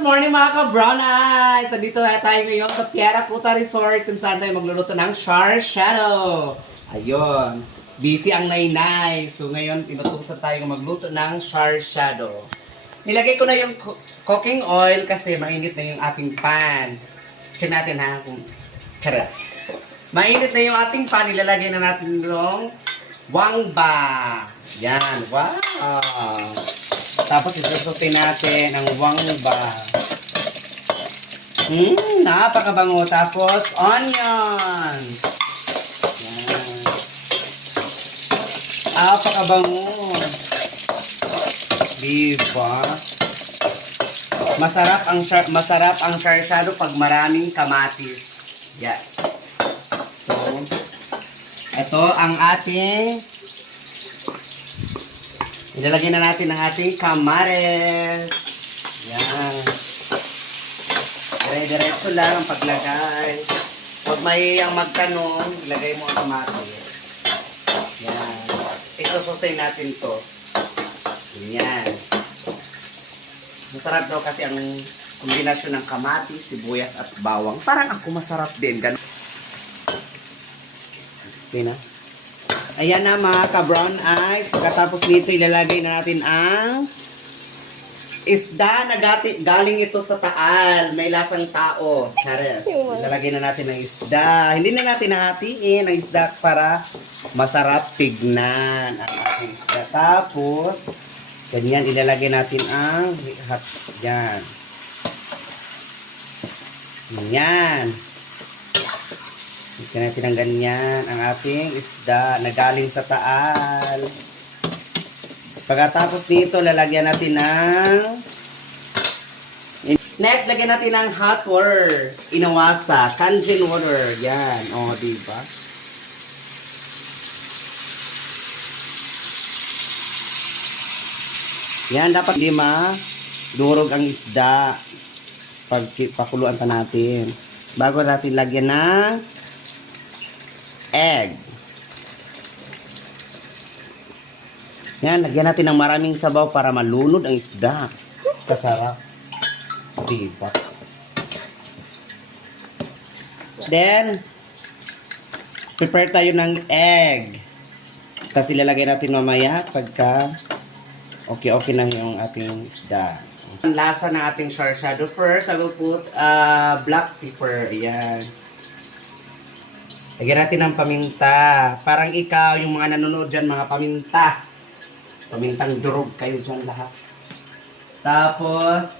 Good morning mga ka-brown eyes! So, dito na tayo ngayon sa Tierra Puta Resort kung saan tayo magluluto ng char shadow. Ayun. Busy ang nainay. So ngayon, tinutusan tayo magluto ng char shadow. Nilagay ko na yung cooking oil kasi mainit na yung ating pan. Check natin ha kung charas. Mainit na yung ating pan. Ilalagay na natin yung wangba. Yan. Wow! Tapos isusutin natin ang wangba. Napakabango. Tapos onion. Yan. Napakabango. Diba? Masarap ang char shadow pag maraming kamatis. Yes. So, ito ang ating ilalagay na natin ang ating kamares. Yan. Dire-diretso lang ang paglagay. Pag may ang magtanong, ilagay mo ang kamatis. Yan. Isusutay natin to. Yan. Masarap daw kasi ang kombinasyon ng kamatis, sibuyas at bawang. Parang ako masarap din. Ganun. Okay na. Ayan na mga ka-brown eyes. Pagkatapos nito, ilalagay na natin ang isda na galing ito sa Taal. May lasang tao. Chares. Ilalagay na natin ang isda. Hindi na natin hahatiin ang isda para masarap tignan ang ating isda. Tapos, ganyan, ilalagay natin ang yan. Ganyan. Ito natin ang ganyan, ang ating isda na galing sa Taal. Pagkatapos nito, lalagyan natin ng next, lagyan natin ng hot water. Inawasa, kanjin water. Yan, o, diba? Yan, dapat hindi durog ang isda pag pakuluan pa natin. Bago natin lagyan ng egg. Yan, lagyan natin ng maraming sabaw para malunod ang isda. Kasarap. Diba? Then, prepare tayo ng egg. Tapos ilalagay natin mamaya pagka okay na yung ating isda. Ang lasa ng ating char shadow. First, I will put black pepper. Ayan. Lagyan natin ng paminta. Parang ikaw, yung mga nanonood dyan, mga paminta. Pamintang durog kayo dyan lahat. Tapos,